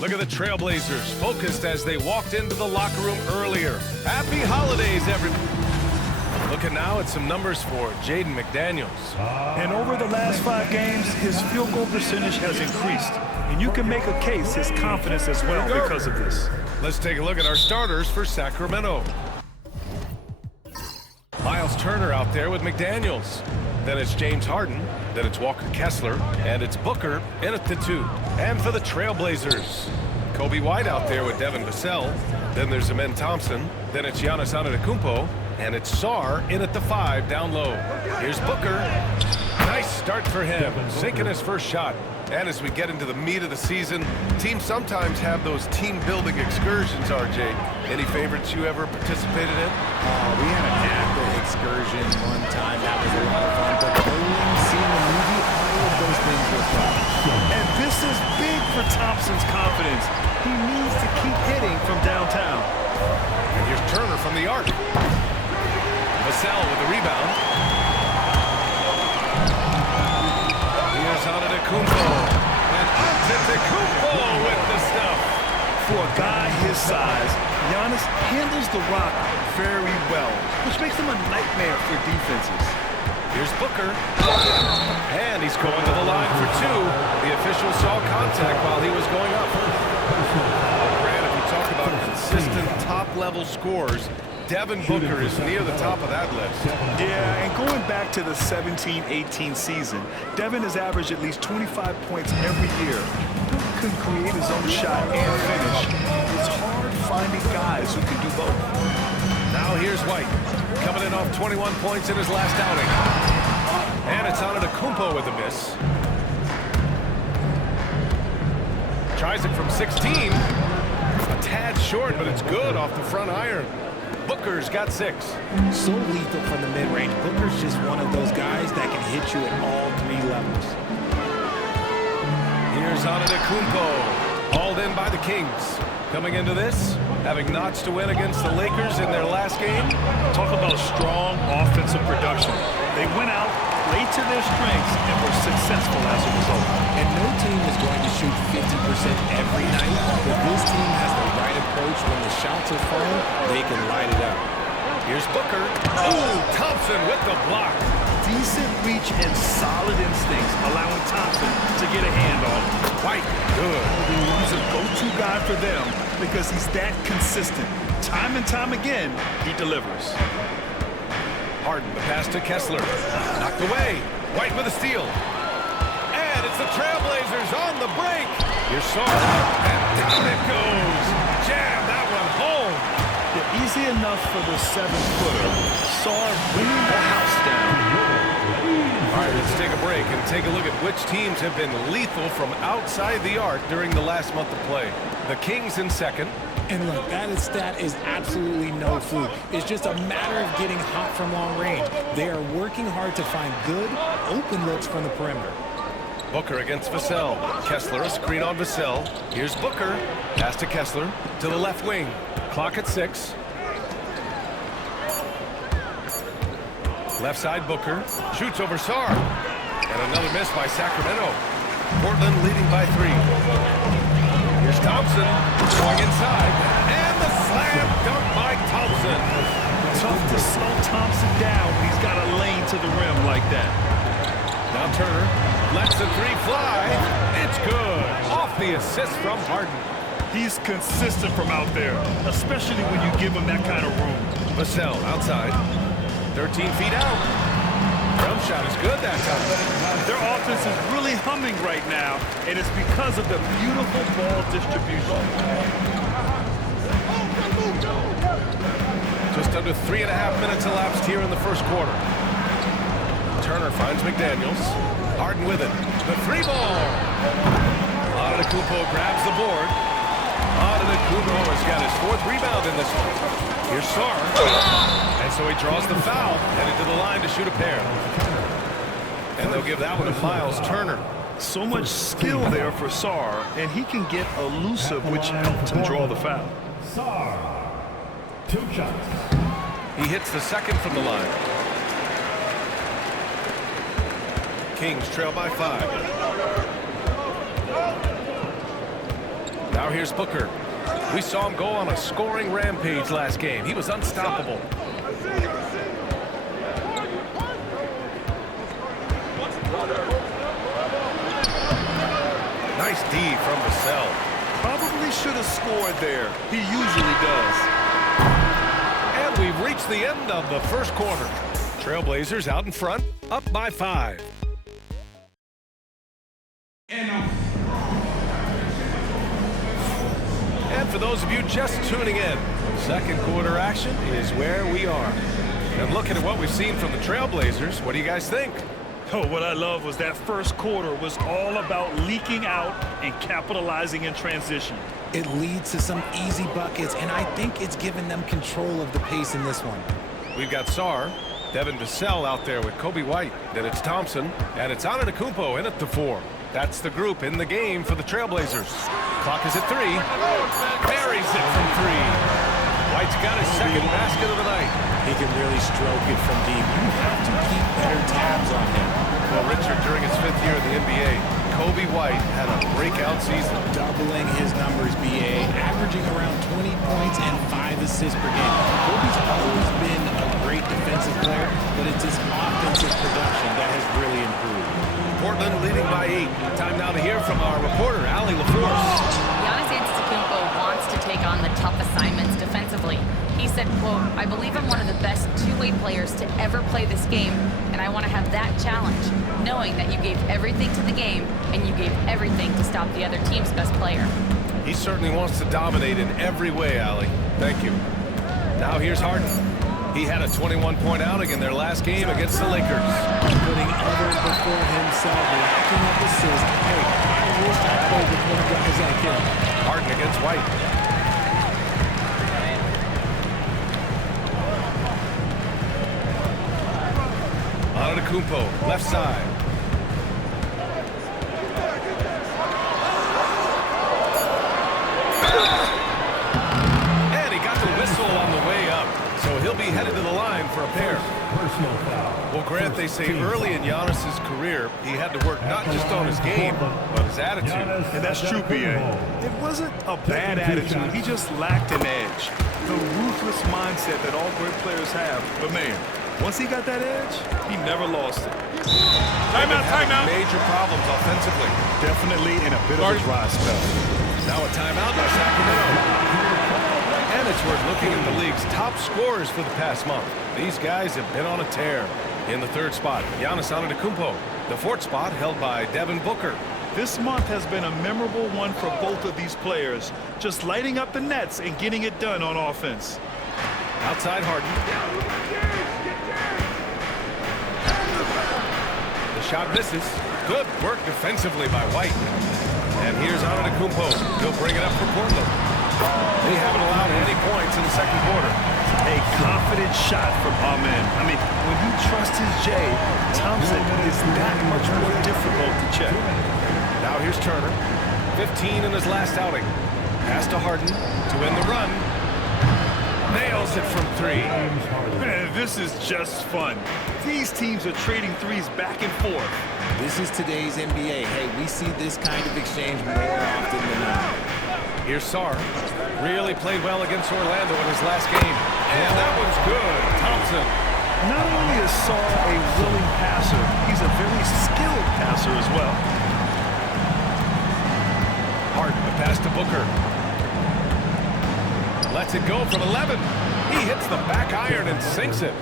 Look at the Trailblazers, focused as they walked into the locker room earlier. Happy holidays, everyone. Looking now at some numbers for Jaden McDaniels. And over the last 5 games, his field goal percentage has increased. And you can make a case his confidence as well because of this. Let's take a look at our starters for Sacramento. Miles Turner out there with McDaniels. Then it's James Harden. Then it's Walker Kessler. And it's Booker in at the 2. And for the Trailblazers, Kobe White out there with Devin Vassell. Then there's Amen Thompson. Then it's Giannis Antetokounmpo. And it's Sarr in at the 5 down low. Here's Booker. Nice start for him, sinking his first shot. And as we get into the meat of the season, teams sometimes have those team-building excursions, RJ. Any favorites you ever participated in? We had an active excursion one time. That was a lot of fun. But bowling, seeing a movie, all of those things were fun. And this is big for Thompson's confidence. He needs to keep hitting from downtown. And here's Turner from the arc. Vassell with the rebound. Here's Antetokounmpo. And Antetokounmpo with the stuff. For a guy his size, Giannis handles the rock very well, which makes him a nightmare for defenses. Here's Booker. And he's going to the line for 2. The official saw contact while he was going up. Grant, if we talk about consistent top-level scores, Devin Booker is near the top of that list. Yeah, and going back to the 17-18 season, Devin has averaged at least 25 points every year. Booker can create his own shot and finish. It's hard finding guys who can do both. Now here's White, coming in off 21 points in his last outing. And it's Antetokounmpo with a miss. Tries it from 16. A tad short, but it's good off the front iron. Booker's got 6. So lethal from the mid-range. Booker's just one of those guys that can hit you at all 3 levels. Here's Antetokounmpo, hauled in by the Kings. Coming into this, having notched to win against the Lakers in their last game. Talk about strong offensive production. They went out, played to their strengths, and were successful as a result. And no team is going to shoot 50% every night, but this team has the right approach. When the shots are falling, they can light it up. Here's Booker. Ooh, Thompson with the block. Decent reach and solid instincts, allowing Thompson to get a hand on it. White, good. He's a go-to guy for them because he's that consistent. Time and time again, he delivers. Harden, the pass to Kessler. Knocked away. White with a steal. And it's the Trailblazers on the break. Here's Sarr. And down it goes. Jam that one home. Yeah, easy enough for the 7-footer. Sarr bringing the house down. All right, let's take a break and take a look at which teams have been lethal from outside the arc during the last month of play. The Kings in second. And look, that stat is absolutely no fluke. It's just a matter of getting hot from long range. They are working hard to find good, open looks from the perimeter. Booker against Vassell. Kessler, a screen on Vassell. Here's Booker. Pass to Kessler. To the left wing. Clock at 6. Left side Booker. Shoots over Sarr. And another miss by Sacramento. Portland leading by 3. Here's Thompson. Going inside. And the slam dunk by Thompson. Tough to slow Thompson down when he's got a lane to the rim like that. Now Turner lets the 3 fly. It's good. Off the assist from Harden. He's consistent from out there, especially when you give him that kind of room. Vassell outside. 13 feet out. Jump shot is good that time. Their offense is really humming right now, and it's because of the beautiful ball distribution. Just under 3.5 minutes elapsed here in the first quarter. Turner finds McDaniels. Harden with it. The 3 ball. Antetokounmpo grabs the board. Antetokounmpo has got his 4th rebound in this one. Here's Sarr. And so he draws the foul, headed to the line to shoot a pair. And they'll give that one to Miles Turner. So much skill there for Sarr, and he can get elusive, which helped him draw the foul. Sarr, 2 shots. He hits the 2nd from the line. Kings trail by 5. Now here's Booker. We saw him go on a scoring rampage last game. He was unstoppable. Nice D from Vassell. Probably should have scored there. He usually does. And we've reached the end of the first quarter. Trailblazers out in front, up by 5. And for those of you just tuning in, second quarter action is where we are. And looking at what we've seen from the Trailblazers, what do you guys think? Oh, what I love was that first quarter was all about leaking out and capitalizing in transition. It leads to some easy buckets, and I think it's given them control of the pace in this one. We've got Sarr, Devin Vassell out there with Kobe White. Then it's Thompson, and it's Antetokounmpo in at the 4. That's the group in the game for the Trailblazers. Clock is at 3. Buries it from 3. White's got his second basket of the night. He can really stroke it from deep. You have to keep better tabs on him. Well, Richard, during his 5th year in the NBA, Kobe White had a breakout season. Doubling his numbers, BA, averaging around 20 points and 5 assists per game. Kobe's always been a great defensive player, but it's his offensive production that has really improved. Portland leading by 8. Time now to hear from our reporter, Allie LaForce. Giannis Antetokounmpo wants to take on the tough assignments defensively. He said, quote, "I believe I'm one of the best two-way players to ever play this game, and I want to have that challenge, knowing that you gave everything to the game and you gave everything to stop the other team's best player." He certainly wants to dominate in every way, Allie. Thank you. Now here's Harden. He had a 21-point outing in their last game against the Lakers. Putting others before himself, racking up assists. Hey, I wish I played with more guys like him. Harden against White. Antetokounmpo, left side. And he got the whistle on the way up, so he'll be headed to the line for a pair. Personal foul. Well, Grant, they say early in Giannis's career, he had to work not just on his game, but his attitude. And that's true, BA. It wasn't a bad attitude. He just lacked an edge. The ruthless mindset that all great players have. But, man, once he got that edge, he never lost it. Timeout. Major problems offensively. Definitely in a bit of a dry spell. Now a timeout by Sacramento. And it's worth looking at the league's top scorers for the past month. These guys have been on a tear. In the 3rd spot, Giannis Antetokounmpo. The 4th spot held by Devin Booker. This month has been a memorable one for both of these players, just lighting up the nets and getting it done on offense. Outside Harden. The shot misses. Good work defensively by White. And here's Antetokounmpo. He'll bring it up for Portland. They haven't allowed any points in the second quarter. A confident shot from Amen. I mean, when he trusts his J, Thompson is that much more difficult to check. Now here's Turner. 15 in his last outing. Pass to Harden to end the run. Nails it from 3. Man, this is just fun. These teams are trading threes back and forth. This is today's NBA. Hey, we see this kind of exchange more often than not. Here's Sarr. Really played well against Orlando in his last game. And that one's good. Thompson. Not only is Sarr a willing passer, he's a very skilled passer as well. Harden, a pass to Booker. Lets it go from 11. He hits the back iron and sinks it.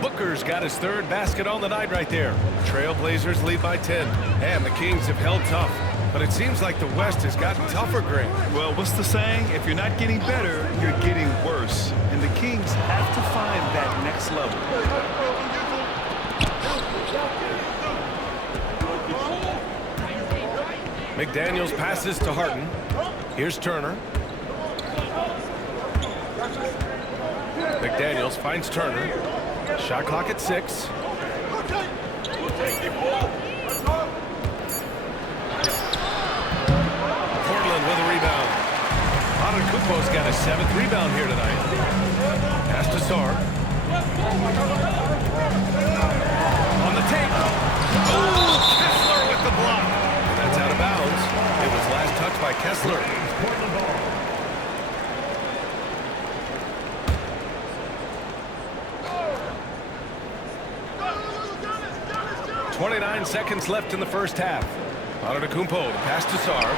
Booker's got his 3rd basket on the night right there. Trailblazers lead by 10. And the Kings have held tough. But it seems like the West has gotten tougher, Grant. Well, what's the saying? If you're not getting better, you're getting worse. And the Kings have to find that next level. McDaniels passes to Harden. Here's Turner. McDaniels finds Turner. Shot clock at 6. Portland with a rebound. Antetokounmpo's got his 7th rebound here tonight. Pass to Sarr. On the take. Oh, Kessler with the block. And that's out of bounds. It was last touched by Kessler. Portland ball. 29 seconds left in the first half. Antetokounmpo, the pass to Sarr.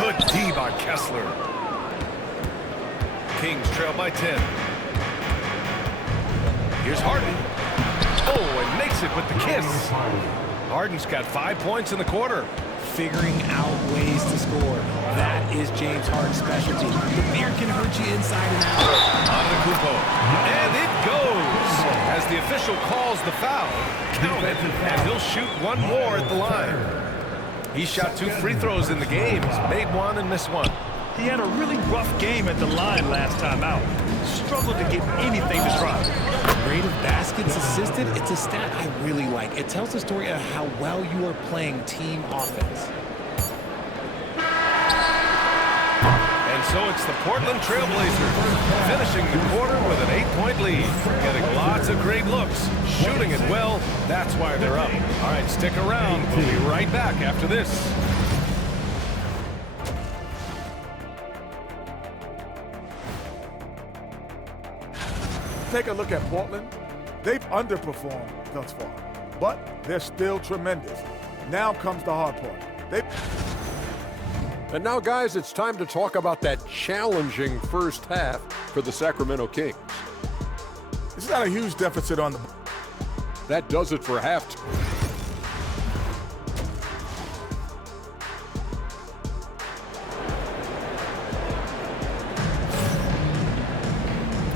Good D by Kessler. Kings trail by 10. Here's Harden. Oh, and makes it with the kiss. Harden's got 5 points in the quarter. Figuring out ways to score. That is James Harden's specialty. The beard can hurt you inside and out. Antetokounmpo. And it goes. As the official calls the foul, count it, and he'll shoot one more at the line. He shot 2 free throws in the game. He's made one and missed one. He had a really rough game at the line last time out. Struggled to get anything to drop. Rate of baskets assisted, it's a stat I really like. It tells the story of how well you are playing team offense. And so it's the Portland Trail Blazers finishing the quarter with an 8-point lead. Getting lots of great looks, shooting it well. That's why they're up. All right, stick around. We'll be right back after this. Take a look at Portland. They've underperformed thus far, but they're still tremendous. Now comes the hard part. And now, guys, it's time to talk about that challenging first half for the Sacramento Kings. It's not a huge deficit on the. That does it for halftime.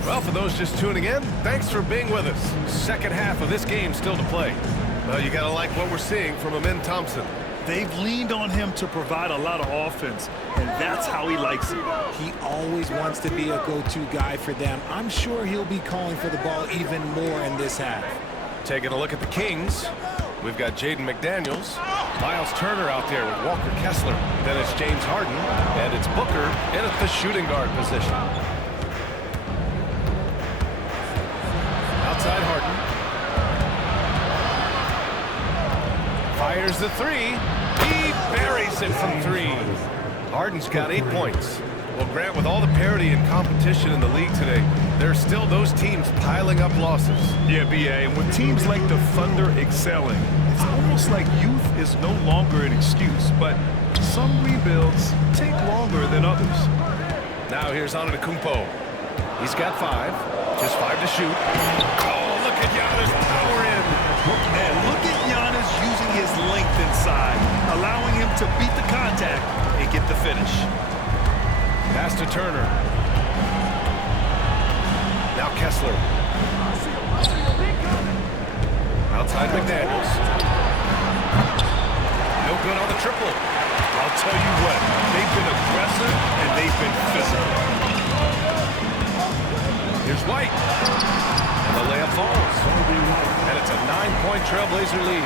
Well, for those just tuning in, thanks for being with us. Second half of this game still to play. Well, you got to like what we're seeing from Amin Thompson. They've leaned on him to provide a lot of offense, and that's how he likes it. He always wants to be a go-to guy for them. I'm sure he'll be calling for the ball even more in this half. Taking a look at the Kings, we've got Jaden McDaniels, Miles Turner out there with Walker Kessler. Then it's James Harden, and it's Booker in at the shooting guard position. Outside Harden. Fires the three. He buries it from 3. Harden's got 8 points. Well, Grant, with all the parity and competition in the league today, there are still those teams piling up losses. Yeah, B.A., and with teams like the Thunder excelling, it's almost like youth is no longer an excuse, but some rebuilds take longer than others. Now here's Antetokounmpo. He's got 5. Just 5 to shoot. Oh, look at Giannis power in. And look at Giannis using his length inside, allowing him to beat the contact and get the finish. Pass to Turner. Now Kessler. Outside McDaniels. No good on the triple. I'll tell you what, they've been aggressive and they've been physical. Here's White. And the layup falls. And it's a 9-point Trailblazer lead.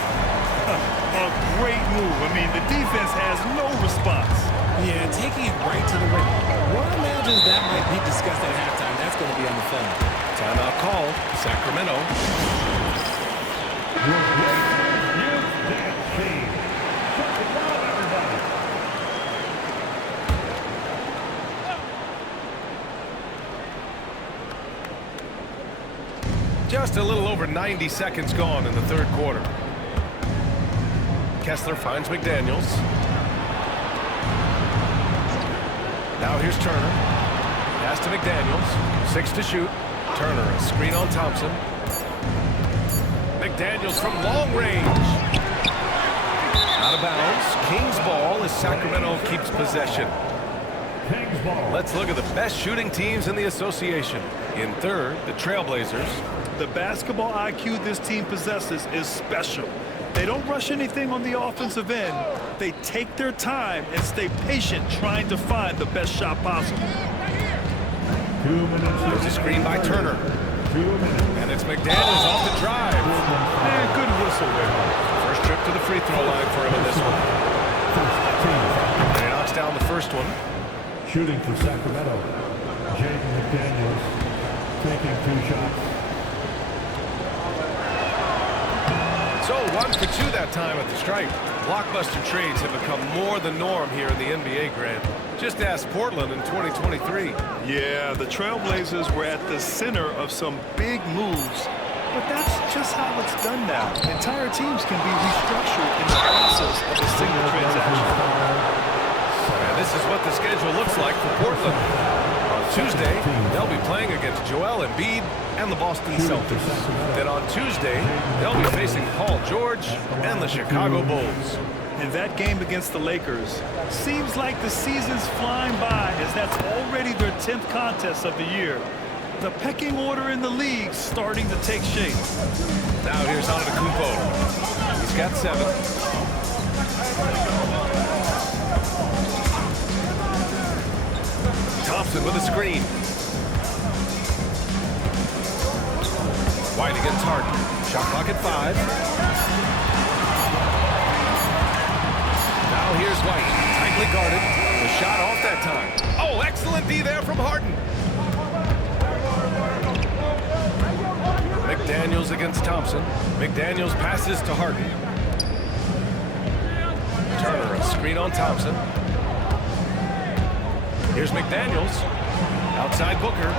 A great move. I mean, the defense has no response. Yeah, taking it right to the rim. One imagines that might be discussed at halftime. That's going to be on the film. Timeout called. Sacramento. Just a little over 90 seconds gone in the third quarter. Kessler finds McDaniels. Now here's Turner. Pass to McDaniels. 6 to shoot. Turner, a screen on Thompson. McDaniels from long range. Out of bounds. Kings ball as Sacramento keeps possession. Let's look at the best shooting teams in the association. In third, the Trailblazers. The basketball IQ this team possesses is special. They don't rush anything on the offensive end. They take their time and stay patient trying to find the best shot possible. There's a screen by Turner. And it's McDaniels off the drive. And good whistle there. First trip to the free throw line for him in this one. And he knocks down the first one. Shooting for Sacramento, Jaden McDaniels taking 2 shots. So 1 for 2 that time at the stripe. Blockbuster trades have become more the norm here in the NBA, Grant. Just ask Portland in 2023. Yeah, the Trailblazers were at the center of some big moves, but that's just how it's done now. Entire teams can be restructured in the process of a single transaction. And this is what the schedule looks like for Portland. On Tuesday, they'll be playing against Joel Embiid and the Boston Celtics. Then on Tuesday, they'll be facing Paul George and the Chicago Bulls. And that game against the Lakers seems like the season's flying by, as that's already their 10th contest of the year. The pecking order in the league's starting to take shape. Now here's Antetokounmpo. He's got 7. Thompson with a screen. White against Harden. Shot clock at 5. Now here's White. Tightly guarded. The shot off that time. Oh, excellent D there from Harden. McDaniels against Thompson. McDaniels passes to Harden. Turner, a screen on Thompson. Here's McDaniels. Outside Booker.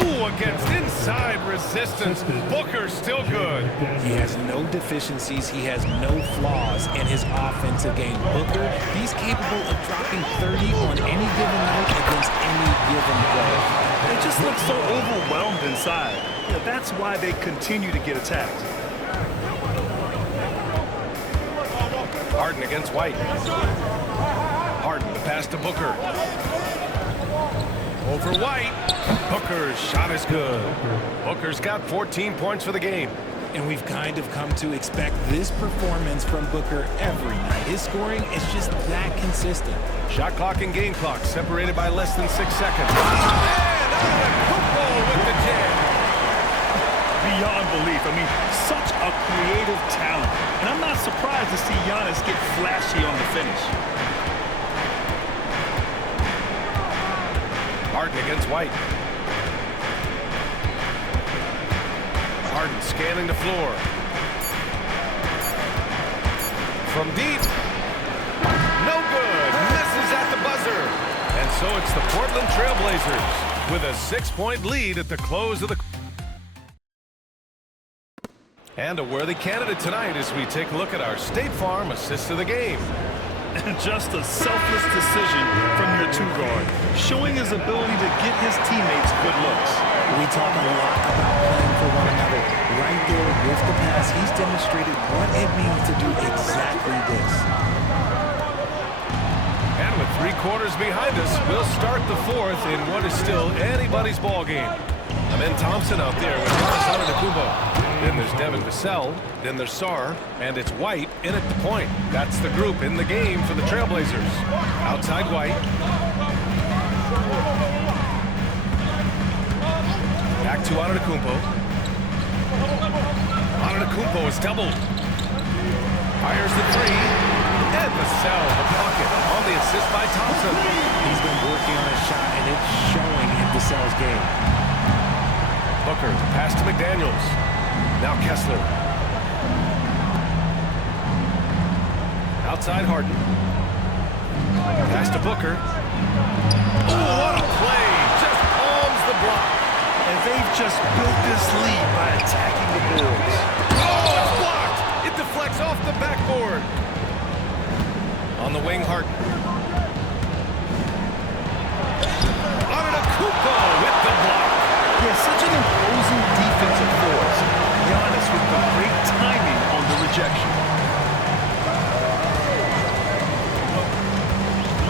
Ooh, against inside resistance. Booker's still good. He has no deficiencies. He has no flaws in his offensive game. Booker, he's capable of dropping 30 on any given night against any given play. They just look so overwhelmed inside. Yeah, that's why they continue to get attacked. Harden against White. Harden, the pass to Booker. Over White. Booker's shot is good. Booker's got 14 points for the game. And we've kind of come to expect this performance from Booker every night. His scoring is just that consistent. Shot clock and game clock separated by less than 6 seconds. And Antetokounmpo with the jam. Beyond belief. I mean, such a creative talent. And I'm not surprised to see Giannis get flashy on the finish. Harden against White. Harden scanning the floor. From deep. No good. Misses at the buzzer. And so it's the Portland Trailblazers with a 6-point lead at the close of the... And a worthy candidate tonight as we take a look at our State Farm assist of the game. And just a selfless decision from your 2-guard, showing his ability to get his teammates good looks. We talk a lot about playing for one another. Right there with the pass, he's demonstrated what it means to do exactly this. And with 3 quarters behind us, we'll start the 4th in what is still anybody's ball game. Amen Thompson out there with Antetokounmpo. Then there's Devin Vassell, then there's Sarr, and it's White in at the point. That's the group in the game for the Trailblazers. Outside White. Back to Antetokounmpo. Antetokounmpo is doubled. Fires the 3. And Vassell, the pocket, on the assist by Thompson. He's been working on his shot, and it's showing in Vassell's game. Booker, pass to McDaniels. Now Kessler. Outside Harden. Pass to Booker. Oh, what a play! Just palms the block. And they've just built this lead by attacking the boards. Oh, it's blocked! It deflects off the backboard. On the wing, Harden. Antetokounmpo with the block. Yeah, such an imposing defensive force. Giannis with the great timing on the rejection.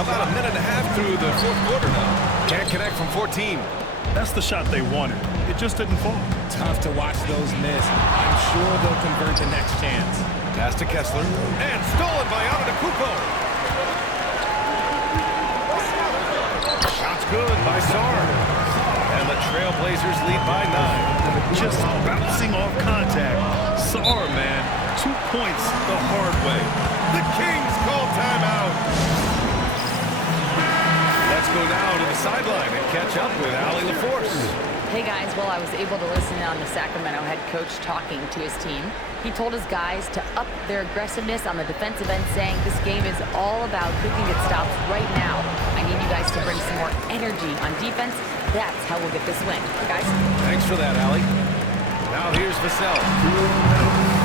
About a minute and a half through the 4th quarter now. Can't connect from 14. That's the shot they wanted. It just didn't fall. Tough To watch those miss. I'm sure they'll convert the next chance. Pass to Kessler. And stolen by Antetokounmpo. Shot's good by Sarr. And the Trailblazers lead by 9. Just bouncing off contact. Sarr, man. 2 points the hard way. The Kings call timeout. Let's go now to the sideline and catch up with Allie LaForce. Hey guys, well, I was able to listen in on the Sacramento head coach talking to his team. He told his guys to up their aggressiveness on the defensive end, saying this game is all about who can get stops right now. I need you guys to bring some more energy on defense. That's how we'll get this win. Guys? Thanks for that, Allie. Now here's Vassell.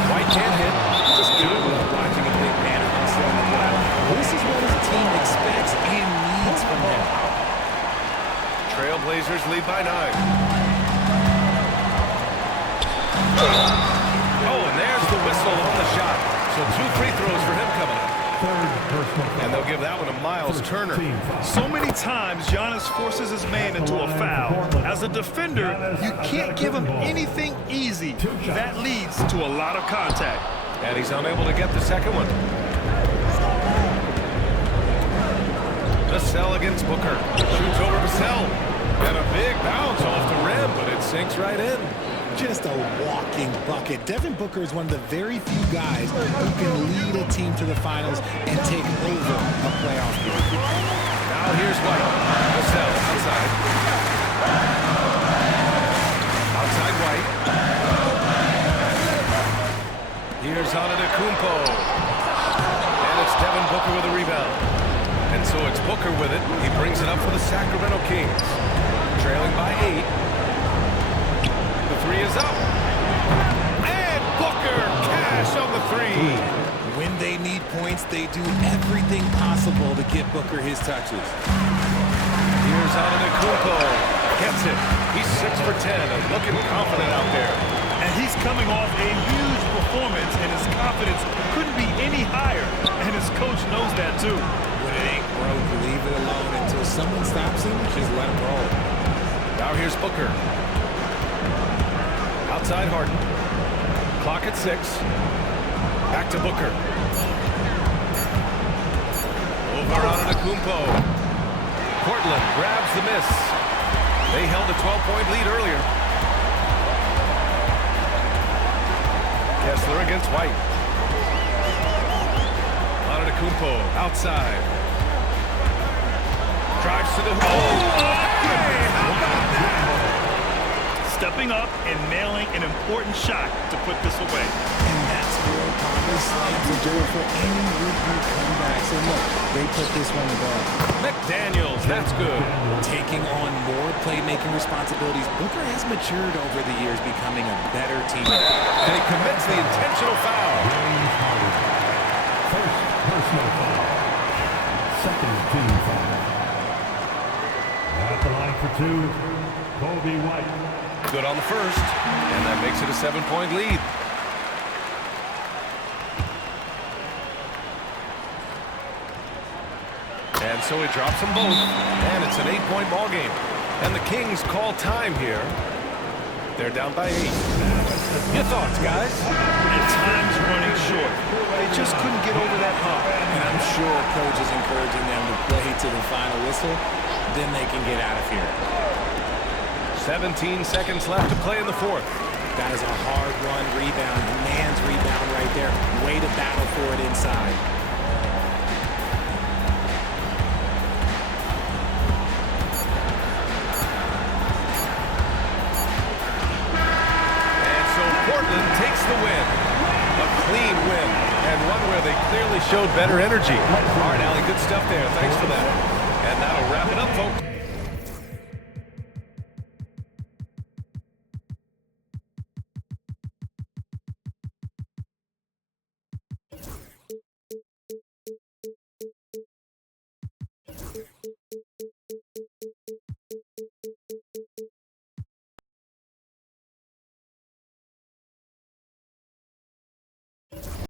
White can't hit. Just good watching a big man hustle on the ground. This is what his team expects and needs from him. Trailblazers lead by 9. Oh, and there's the whistle on the shot. So 2 free throws for him coming up. And they'll give that one to Miles Turner. So many times, Giannis forces his man into a foul. As a defender, you can't give him anything easy. That leads to a lot of contact. And he's unable to get the second one. Vassell against Booker. Shoots over Vassell. And a big bounce off the rim, but it sinks right in. Just a walking bucket. Devin Booker is one of the very few guys who can lead a team to the finals and take over a playoff game. Now here's White. Vassell outside. Outside White. Here's Antetokounmpo. And it's Devin Booker with a rebound. And so it's Booker with it. He brings it up for the Sacramento Kings. Trailing by 8. The 3 is up. And Booker, cash on the 3. When they need points, they do everything possible to get Booker his touches. Here's Antetokounmpo. Gets it. He's 6 for 10 and looking confident out there. And he's coming off a huge performance, and his confidence couldn't be any higher. And his coach knows that, too. When it ain't broke, leave it alone until someone stops him. Just let him roll. Now here's Booker. Outside Harden. Clock at 6. Back to Booker. Over Antetokounmpo. Portland grabs the miss. They held a 12-point lead earlier. Kessler against White. Antetokounmpo outside. Drives to the hole. Stepping up and nailing an important shot to put this away. And that's where Conley slams the door for any would-be comebacks. And look, they put this one to bed. McDaniels, that's good. Taking on more playmaking responsibilities, Booker has matured over the years, becoming a better teammate. And he commits the intentional foul. First personal foul. Second team foul. At the line for 2, Kobe White. Good on the first, and that makes it a 7-point lead. And so he drops them both, and it's an 8-point ball game. And the Kings call time here. They're down by 8. Your thoughts, guys? And time's running short. They just couldn't get over that hump. And I'm sure coach is encouraging them to play to the final whistle. Then they can get out of here. 17 seconds left to play in the 4th. That is a hard-run rebound. Man's rebound right there. Way to battle for it inside. And so Portland takes the win. A clean win, and one where they clearly showed better energy. All right, Allie, good stuff there. Thanks for that. And that'll wrap it up, folks.